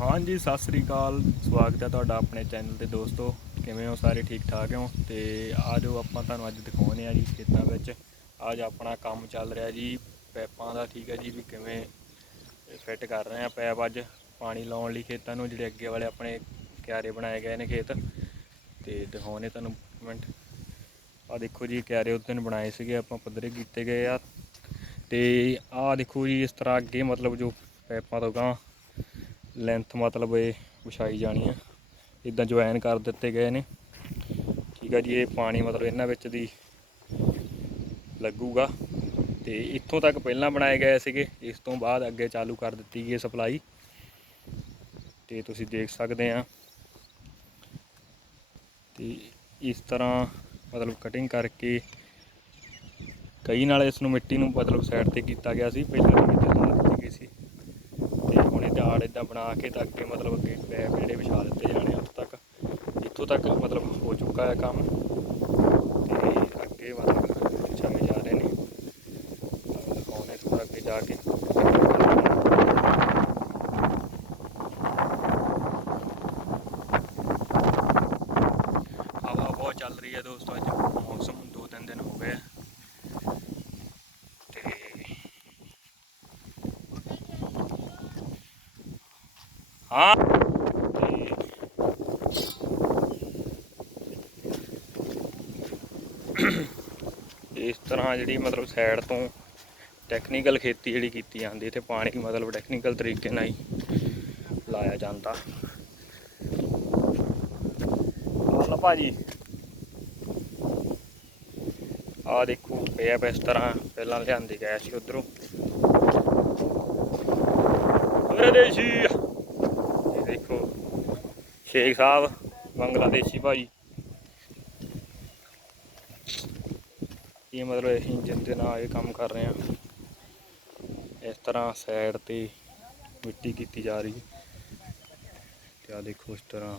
ਹਾਂਜੀ, ਸਤਿ ਸ੍ਰੀ ਅਕਾਲ। ਸਵਾਗਤ ਹੈ ਤੁਹਾਡਾ ਆਪਣੇ ਚੈਨਲ ਤੇ ਦੋਸਤੋ। ਕਿਵੇਂ ਹੋ? ਸਾਰੇ ਠੀਕ ਠਾਕ ਹੋ? ਤੇ ਆਜੋ ਆਪਾਂ ਤੁਹਾਨੂੰ ਅੱਜ ਦਿਖਾਉਂਦੇ ਆ ਜੀ ਖੇਤਾਂ ਵਿੱਚ। ਅੱਜ ਆਪਣਾ ਕੰਮ ਚੱਲ ਰਿਹਾ ਜੀ, ਪੈਪਾਂ ਦਾ, ਠੀਕ ਹੈ ਜੀ, ਵੀ ਕਿਵੇਂ ਫਿੱਟ ਕਰ ਰਹੇ ਆ ਪੈਪ ਅੱਜ। ਪਾਣੀ ਲਾਉਣ ਲਈ ਖੇਤਾਂ ਨੂੰ, ਜਿਹੜੇ ਅੱਗੇ ਵਾਲੇ ਆਪਣੇ ਕਿਆਰੇ ਬਣਾਏ ਗਏ ਨੇ ਖੇਤ। ਤੇ ਦਿਖਾਉਂਦੇ ਤੁਹਾਨੂੰ ਮਿੰਟ। ਆ ਦੇਖੋ ਜੀ, ਕਿਆਰੇ ਉਸ ਦਿਨ ਬਣਾਏ ਸੀਗੇ, ਆਪਾਂ ਪੱਧਰੇ ਕੀਤੇ ਗਏ ਆ। ਤੇ ਆਹ ਦੇਖੋ ਜੀ, ਇਸ ਤਰ੍ਹਾਂ ਅੱਗੇ ਮਤਲਬ ਜੋ ਪੈਪਾਂ ਤੋਂ ਗਾਂ ਲੈਂਥ ਮਤਲਬ ਇਹ ਵਿਛਾਈ ਜਾਣੀ ਆ। ਇਦਾਂ ਜੁਆਇਨ ਕਰ ਦਿੱਤੇ ਗਏ ਨੇ। ਠੀਕ ਆ ਜੀ, ਇਹ ਪਾਣੀ ਮਤਲਬ ਇਹਨਾਂ ਵਿੱਚ ਦੀ ਲੱਗੂਗਾ। ਤੇ ਇੱਥੋਂ ਤੱਕ ਪਹਿਲਾਂ ਬਣਾਏ ਗਏ ਸੀਗੇ, ਇਸ ਤੋਂ ਬਾਅਦ ਅੱਗੇ ਚਾਲੂ ਕਰ ਦਿੱਤੀ ਗਈ ਸਪਲਾਈ ਤੇ ਤੁਸੀਂ ਦੇਖ ਸਕਦੇ ਆ। ਤੇ ਇਸ ਤਰ੍ਹਾਂ ਮਤਲਬ ਕਟਿੰਗ ਕਰਕੇ ਕਈ ਨਾਲ ਇਸ ਨੂੰ ਮਿੱਟੀ ਨੂੰ ਮਤਲਬ ਸਾਈਡ ਤੇ ਕੀਤਾ ਗਿਆ ਸੀ। ਪਹਿਲਾਂ ਵੀ ਦਿੱਤੀ ਗਈ ਸੀ। ਹੁਣ ਇਦਾਂ ਬਣਾ ਕੇ ਤਾਂ ਅੱਗੇ ਮਤਲਬ ਅੱਗੇ ਪੈਪ ਜਿਹੜੇ ਵਿਛਾ ਦਿੱਤੇ ਜਾਣੇ ਉੱਥੋਂ ਤੱਕ। ਇੱਥੋਂ ਤੱਕ ਮਤਲਬ ਹੋ ਚੁੱਕਾ ਹੈ ਕੰਮ। ਤੇ ਅੱਗੇ ਮਤਲਬ ਵਿਛਾਏ ਜਾ ਰਹੇ ਨੇ। ਤਾਂ ਥੋੜਾ ਅੱਗੇ ਜਾ ਕੇ। ਹਵਾ ਬਹੁਤ ਚੱਲ ਰਹੀ ਹੈ ਦੋਸਤੋ ਅੱਜ ਮੌਸਮ ਦੋ ਤਿੰਨ ਦਿਨ ਹੋ ਗਏ ਆ। ਤੇ ਹਾਂ। ਇਸ ਤਰ੍ਹਾਂ ਜਿਹੜੀ ਮਤਲਬ ਸਾਈਡ ਤੋਂ ਟੈਕਨੀਕਲ ਖੇਤੀ ਜਿਹੜੀ ਕੀਤੀ ਜਾਂਦੀ ਤੇ ਪਾਣੀ ਮਤਲਬ ਟੈਕਨੀਕਲ ਤਰੀਕੇ ਨਾਲ ਹੀ ਲਾਇਆ ਜਾਂਦਾ। ਆਹ ਭਾਜੀ। ਆ ਦੇਖੋ ਪਿਆ ਇਸ ਤਰ੍ਹਾਂ ਪਹਿਲਾਂ ਲਿਆਂਦੇ ਗਏ ਸੀ ਉਧਰੋਂ। ਓਏ ਦੇਸ਼ੀ ਸ਼ੇਖ ਸਾਹਿਬ, ਬੰਗਲਾਦੇਸ਼ੀ ਭਾਈ। ਇਹ ਮਤਲਬ ਅਸੀਂ ਇੰਜਨ ਦੇ ਨਾਲ ਇਹ ਕੰਮ ਕਰ ਰਹੇ ਆ ਇਸ ਤਰ੍ਹਾਂ ਸਾਈਡ ਤੇ ਮਿੱਟੀ ਕੀਤੀ ਜਾ ਰਹੀ। ਤੇ ਆ ਦੇਖੋ ਇਸ ਤਰ੍ਹਾਂ